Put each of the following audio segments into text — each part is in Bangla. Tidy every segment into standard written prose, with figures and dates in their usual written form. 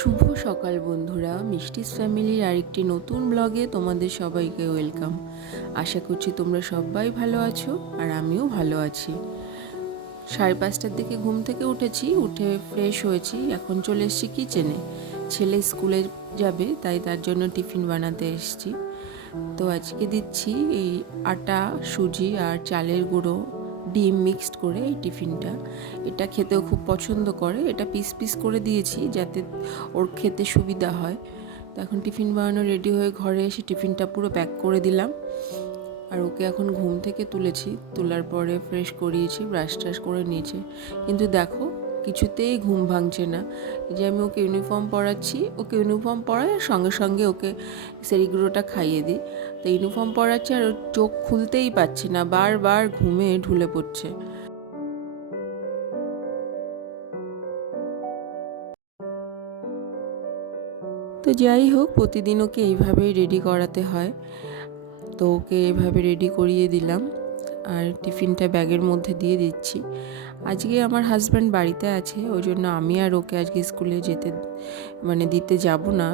শুভ সকাল বন্ধুরা, মিষ্টিস ফ্যামিলির আরেকটি নতুন ব্লগে তোমাদের সবাইকে ওয়েলকাম। আশা করছি তোমরা সবাই ভালো আছো আর আমিও ভালো আছি। 5:30টার দিকে ঘুম থেকে উঠে ফ্রেশ হয়েছি। এখন চলে এসেছি কিচেনে। ছেলে স্কুলে যাবে, তাই তার জন্য টিফিন বানাতে এসেছি। তো আজকে দিচ্ছি এই আটা, সুজি আর চালের গুঁড়ো, ডিম মিক্সড করে এই টিফিনটা। এটা খেতেও খুব পছন্দ করে। এটা পিস পিস করে দিয়েছি যাতে ওর খেতে সুবিধা হয়। তো এখন টিফিন বানানো রেডি হয়ে ঘরে এসে টিফিনটা পুরো প্যাক করে দিলাম। আর ওকে এখন ঘুম থেকে তুলেছি। তোলার পরে ফ্রেশ করিয়েছি, ব্রাশ ট্রাশ করে নিয়েছে। কিন্তু দেখো, কিছুতেই ঘুম ভাঙছে না। যে আমি ওকে ইউনিফর্ম পরাচ্ছি, ওকে ইউনিফর্ম পরাই আর সঙ্গে সঙ্গে ওকে সেরিগুলোটা খাইয়ে দিই। তো ইউনিফর্ম পরাচ্ছি আর ওর চোখ খুলতেই পারছে না, বারবার ঘুমে ঢুলে পড়ছে। তো যাই হোক, প্রতিদিন ওকে এইভাবেই রেডি করাতে হয়। তো ওকে এভাবে রেডি করিয়ে দিলাম আর টিফিনটা ব্যাগের মধ্যে দিয়ে দিচ্ছি। আজকে আমার হাজব্যান্ড বাড়িতে আছে, ওই জন্য আমি আর ওকে আজকে স্কুলে দিতে যাব না।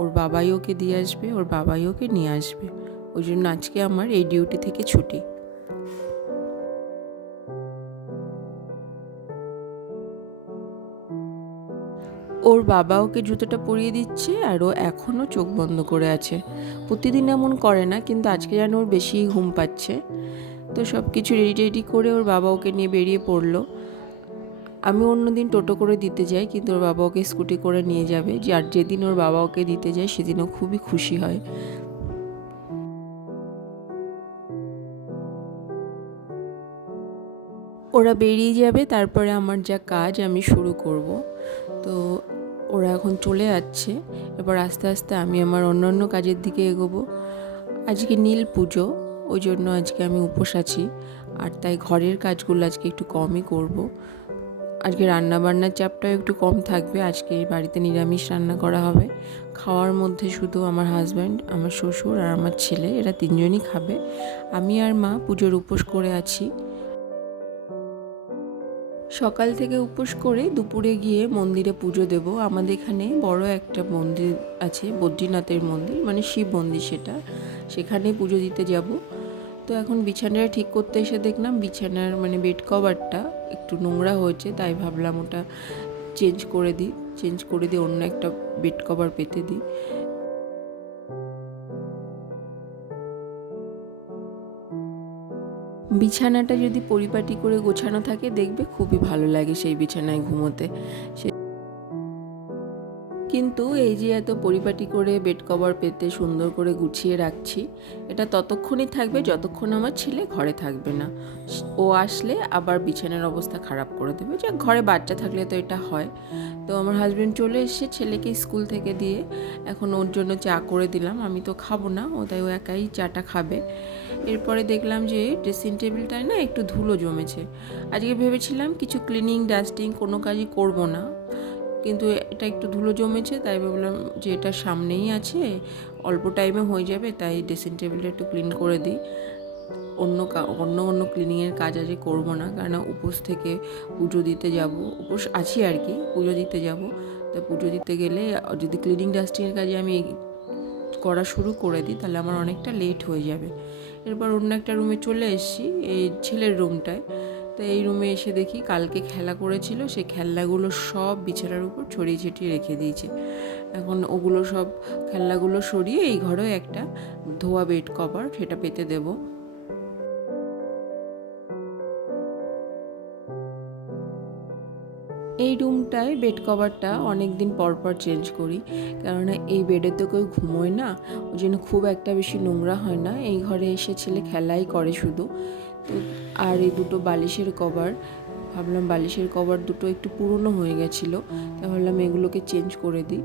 ওর বাবাই ওকে দিয়ে আসবে, ওর বাবাই ওকে নিয়ে আসবে। ওই জন্য আজকে আমার এই ডিউটি থেকে ছুটি। ওর বাবা ওকে জুতোটা পরিয়ে দিচ্ছে আর ও এখনও চোখ বন্ধ করে আছে। প্রতিদিন এমন করে না, কিন্তু আজকে যেন ওর বেশি ঘুম পাচ্ছে। তো সব কিছু রেডি করে ওর বাবা ওকে নিয়ে বেরিয়ে পড়লো। আমি অন্যদিন টোটো করে দিতে যাই, কিন্তু ওর বাবা ওকে স্কুটি করে নিয়ে যাবে। আর যেদিন ওর বাবা ওকে দিতে যায় সেদিন ও খুবই খুশি হয়। ওরা বেরিয়ে যাবে, তারপরে আমার যা কাজ আমি শুরু করব। তো ওরা এখন চলে যাচ্ছে, এবার আস্তে আস্তে আমি আমার অন্যান্য কাজের দিকে এগোবো। আজকে নীল পুজো, ওই জন্য আজকে আমি উপোস আছি। আর তাই ঘরের কাজগুলো আজকে একটু কমই করব। আজকে রান্নাবান্নার চাপটাও একটু কম থাকবে। আজকে বাড়িতে নিরামিষ রান্না করা হবে। খাওয়ার মধ্যে শুধু আমার হাজব্যান্ড, আমার শ্বশুর আর আমার ছেলে, এরা তিনজনই খাবে। আমি আর মা পুজোর উপোস করে আছি। সকাল থেকে উপোস করে দুপুরে গিয়ে মন্দিরে পুজো দেব। আমাদের এখানে বড় একটা মন্দির আছে, বদ্রীনাথের মন্দির, মানে শিব মন্দির সেটা। সেখানে পুজো দিতে যাব। তো এখন বিছানাটা ঠিক করতে এসে দেখলাম বিছানার বেড কভারটা একটু নোংরা হয়েছে, তাই ভাবলাম ওটা চেঞ্জ করে দিয়ে অন্য একটা বেড কভার পেতে দিই। বিছানাটা যদি পরিপাটি করে গোছানো থাকে দেখবে খুবই ভালো লাগে সেই বিছানায় ঘুমোতে। কিন্তু এই যে এত পরিপাটি করে বেড কভার পেতে সুন্দর করে গুছিয়ে রাখছি, এটা ততক্ষণই থাকবে যতক্ষণ আমার ছেলে ঘরে থাকবে না। ও আসলে আবার বিছানার অবস্থা খারাপ করে দেবে। যা ঘরে বাচ্চা থাকলে তো এটা হয়। তো আমার হাজব্যান্ড চলে এসে ছেলেকে স্কুল থেকে দিয়ে এখন ওর জন্য চা করে দিলাম। আমি তো খাবো না, তাই ও একাই চাটা খাবে। এরপরে দেখলাম যে ড্রেসিং টেবিলটায় না একটু ধুলো জমেছে। আজকে ভেবেছিলাম কিছু ক্লিনিং ডাস্টিং কোনো কাজই করব না, কিন্তু এটা একটু ধুলো জমেছে, তাই ভাবলাম যে এটা সামনেই আছে, অল্প টাইমে হয়ে যাবে, তাই ড্রেসিং টেবিলটা একটু ক্লিন করে দিই। অন্য ক্লিনিংয়ের কাজ আজকে করবো না, কারণ উপোস থেকে পুজো দিতে যাব, উপোস আছি আর কি, পুজো দিতে যাব। তা পুজো দিতে গেলে যদি ক্লিনিং ডাস্টিংয়ের কাজে আমি করা শুরু করে দিই তাহলে আমার অনেকটা লেট হয়ে যাবে। এরপর অন্য একটা রুমে চলে এসেছি, এই ছেলের রুমটায়। তো এই রুমে এসে দেখি কালকে খেলা করেছিল, সেই খেলনাগুলো সব বিছানার উপর ছড়িয়ে ছিটিয়ে রেখে দিয়েছে। এখন ওগুলো সব খেলনাগুলো সরিয়ে এই ঘরেও একটা ধোয়া বেড কভার সেটা পেতে দেবো। এই রুমটায় বেড কভারটা অনেক দিন পর পর চেঞ্জ করি, কেননা এই বেডে তো কেউ ঘুমোয় না, ওই জন্য খুব একটা বেশি নোংরা হয় না। এই ঘরে এসে ছেলে খেলাই করে শুধু। তো আর এই দুটো বালিশের কভার, ভাবলাম বালিশের কভার দুটো একটু পুরনো হয়ে গেছিলো, তাই ভাবলাম এগুলোকে চেঞ্জ করে দিই।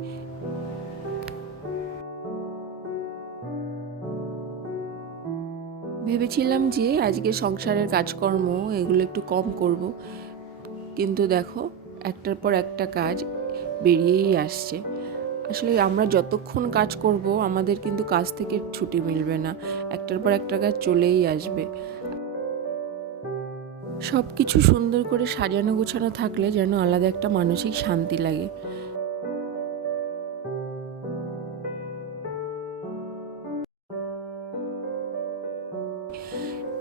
ভেবেছিলাম যে আজকে সংসারের কাজকর্ম এগুলো একটু কম করব, কিন্তু দেখো একটার পর একটা কাজ বেরিয়েই আসছে। আসলে আমরা যতক্ষণ কাজ করব আমাদের কিন্তু কাজ থেকে ছুটি মিলবে না, একটার পর একটা কাজ চলেই আসবে। সব কিছু সুন্দর করে সাজানো গোছানো থাকলে যেন আলাদা একটা মানসিক শান্তি লাগে।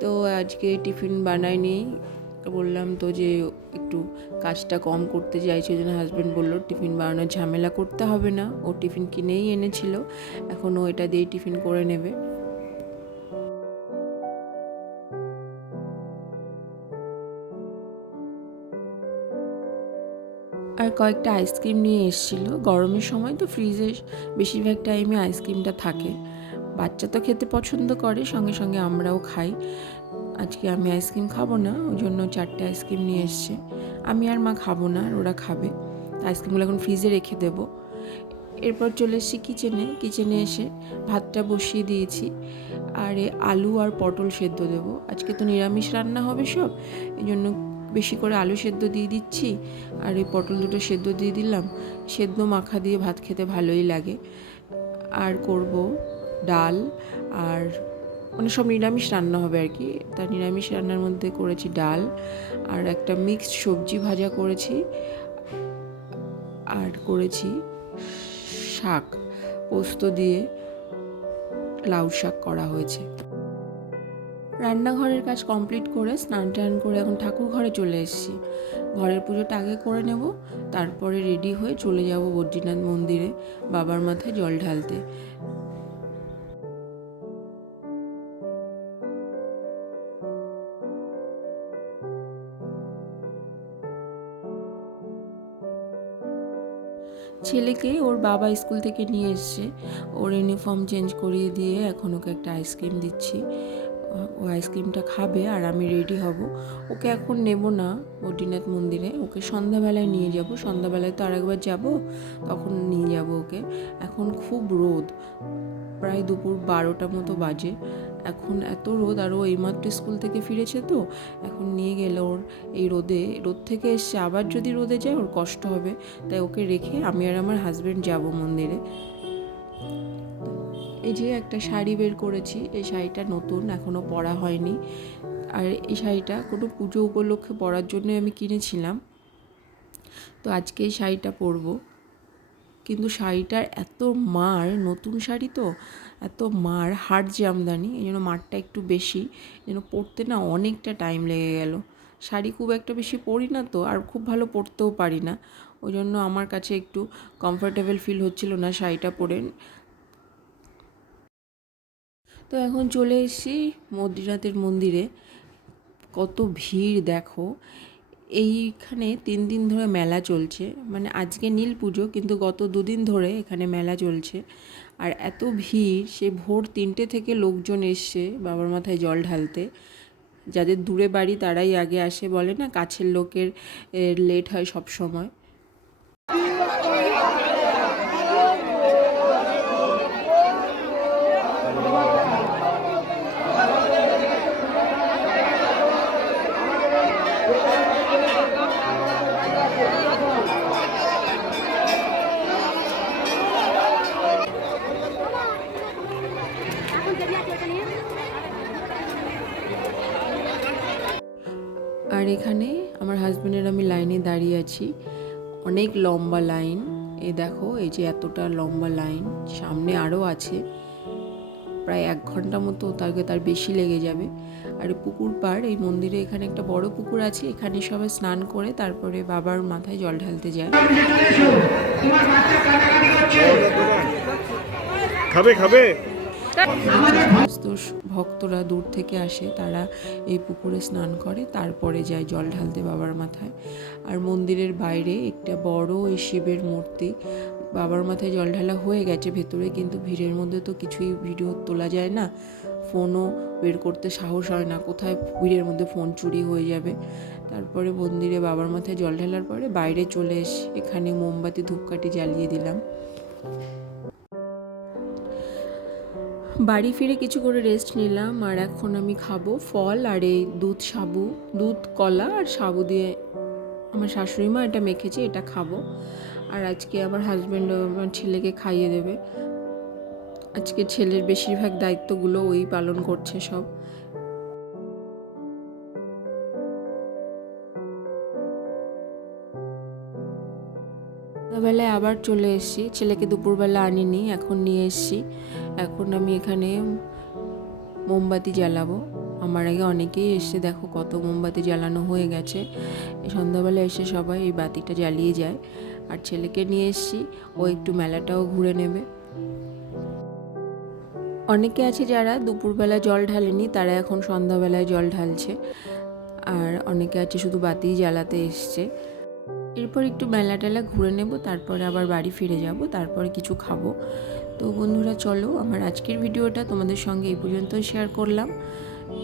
তো আজকে টিফিন বানাইনি, বললাম তো যে একটু কাজটা কম করতে চাইছে, ওই জন্য হাজব্যান্ড বললো টিফিন বানানোর ঝামেলা করতে হবে না, ও টিফিন কিনেই এনেছিল, এখন ও এটা দিয়েই টিফিন করে নেবে। আর কয়েকটা আইসক্রিম নিয়ে এসেছিলো, গরমের সময় তো ফ্রিজে বেশিরভাগ টাইমে আইসক্রিমটা থাকে, বাচ্চা তো খেতে পছন্দ করে, সঙ্গে সঙ্গে আমরাও খাই। আজকে আমি আইসক্রিম খাবো না, ওই জন্য 4টে আইসক্রিম নিয়ে এসছে। আমি আর মা খাবো না, আর ওরা খাবে। আইসক্রিমগুলো এখন ফ্রিজে রেখে দেবো। এরপর চলে এসেছি কিচেনে এসে ভাতটা বসিয়ে দিয়েছি, আর আলু আর পটল সেদ্ধ দেবো। আজকে তো নিরামিষ রান্না হবে সব, এই জন্য বেশি করে আলু সেদ্ধ দিয়ে দিচ্ছি, আর এই পটল দুটো সেদ্ধ দিয়ে দিলাম। সেদ্ধ মাখা দিয়ে ভাত খেতে ভালোই লাগে। আর করব ডাল, আর মানে সব নিরামিষ রান্না হবে আর কি। তার নিরামিষ রান্নার মধ্যে করেছি ডাল, আর একটা মিক্সড সবজি ভাজা করেছি, আর করেছি শাক, পোস্ত দিয়ে লাউ শাক করা হয়েছে। রান্নাঘরের কাজ কমপ্লিট করে স্নান টান করে এখন ঠাকুর ঘরে চলে এসেছি। ঘরের পুজোটা আগে করে নেব, তারপরে রেডি হয়ে চলে যাব বদ্রীনাথ মন্দিরে বাবার মাথায় জল ঢালতে। ছেলেকে ওর বাবা স্কুল থেকে নিয়ে এসছে, ওর ইউনিফর্ম চেঞ্জ করিয়ে দিয়ে এখন ওকে একটা আইসক্রিম দিচ্ছি। ও আইসক্রিমটা খাবে আর আমি রেডি হব। ওকে এখন নেব না বদ্রীনাথ মন্দিরে, ওকে সন্ধ্যাবেলায় নিয়ে যাব। সন্ধ্যাবেলায় তো আরেকবার যাব, তখন নিয়ে যাব ওকে। এখন খুব রোদ, প্রায় দুপুর 12টা মতো বাজে, এখন এত রোদ, আর ও এইমাত্র স্কুল থেকে ফিরেছে, তো এখন নিয়ে গেলে ওর এই রোদ থেকে এসছে, আবার যদি রোদে যায় ওর কষ্ট হবে, তাই ওকে রেখে আমি আর আমার হাজব্যান্ড যাব মন্দিরে। এই যে একটা শাড়ি বের করেছি, এই শাড়িটা নতুন, এখনও পরা হয়নি, আর এই শাড়িটা কোনো পুজো উপলক্ষে পরার জন্য আমি কিনেছিলাম, তো আজকে এই শাড়িটা পরবো। কিন্তু শাড়িটার এত মার, নতুন শাড়ি তো, এত মার, হাট জামদানি, এই জন্য মারটা একটু বেশি, যেন পরতে না অনেকটা টাইম লেগে গেল। শাড়ি খুব একটা বেশি পরি না তো, আর খুব ভালো পরতেও পারি না, ওই জন্য আমার কাছে একটু কমফোর্টেবল ফিল হচ্ছিল না শাড়িটা পরে। তো এখন চলে এসেছি বদ্রীনাথের মন্দিরে। কত ভিড় দেখো, এইখানে 3 দিন ধরে মেলা চলছে, মানে আজকে নীল পুজো, কিন্তু গত 2 দিন ধরে এখানে মেলা চলছে। আর এত ভিড়, সে ভোর 3টে থেকে লোকজন এসছে বাবার মাথায় জল ঢালতে। যাদের দূরে বাড়ি তারাই আগে আসে, বলে না কাছের লোকের লেট হয় সব সময়। আর এখানে আমার হাজব্যান্ডের আমি লাইনে দাঁড়িয়ে আছি, অনেক লম্বা লাইন। এই দেখো, এই যে এতটা লম্বা লাইন, সামনে আরও আছে, প্রায় 1 ঘন্টা মতো তার বেশি লেগে যাবে। আর পুকুর পাড়, এই মন্দিরে এখানে একটা বড় পুকুর আছে, এখানে সবাই স্নান করে তারপরে বাবার মাথায় জল ঢালতে যায়। খাবে সমস্ত ভক্তরা দূর থেকে আসে, তারা এই পুকুরে স্নান করে তারপরে যায় জল ঢালতে বাবার মাথায়। আর মন্দিরের বাইরে একটা বড় এই শিবের মূর্তি, বাবার মাথায় জল ঢালা হয়ে গেছে ভেতরে, কিন্তু ভিড়ের মধ্যে তো কিছুই ভিডিও তোলা যায় না, ফোনও বের করতে সাহস হয় না, কোথায় ভিড়ের মধ্যে ফোন চুরি হয়ে যাবে। তারপরে মন্দিরে বাবার মাথায় জল ঢালার পরে বাইরে চলে এসে এখানে মোমবাতি ধূপকাঠি জ্বালিয়ে দিলাম। বাড়ি ফিরে কিছু করে রেস্ট নিলাম, আর এখন আমি খাবো ফল আর এই দুধ কলা আর সাবু দিয়ে আমার শাশুড়ি মা এটা মেখেছে, এটা খাবো। আর আজকে আমার হাজব্যান্ড আমার ছেলেকে খাইয়ে দেবে। আজকে ছেলের বেশিরভাগ দায়িত্বগুলো ওই পালন করছে সব। সন্ধ্যাবেলায় আবার চলে এসেছি, ছেলেকে দুপুরবেলা আনিনি, এখন নিয়ে এসেছি। এখন আমি এখানে মোমবাতি জ্বালাবো। আমার আগে অনেকেই এসে দেখো কত মোমবাতি জ্বালানো হয়ে গেছে। এই সন্ধ্যাবেলা এসে সবাই এই বাতিটা জ্বালিয়ে যায়। আর ছেলেকে নিয়ে এসেছি, ও একটু মেলাটাও ঘুরে নেবে। অনেকে আছে যারা দুপুরবেলা জল ঢালেনি, তারা এখন সন্ধ্যাবেলায় জল ঢালছে। আর অনেকে আছে শুধু বাতিই জ্বালাতে এসছে। এরপর একটু মেলা টেলা ঘুরে নেব, তারপরে আবার বাড়ি ফিরে যাব, তারপরে কিছু খাবো। তো বন্ধুরা চলো, আমার আজকের ভিডিওটা তোমাদের সঙ্গে এই পর্যন্তই শেয়ার করলাম।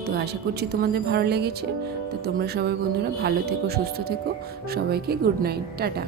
তো আশা করছি তোমাদের ভালো লেগেছে। তো তোমরা সবাই বন্ধুরা ভালো থেকো, সুস্থ থেকো। সবাইকে গুড নাইট, টাটা।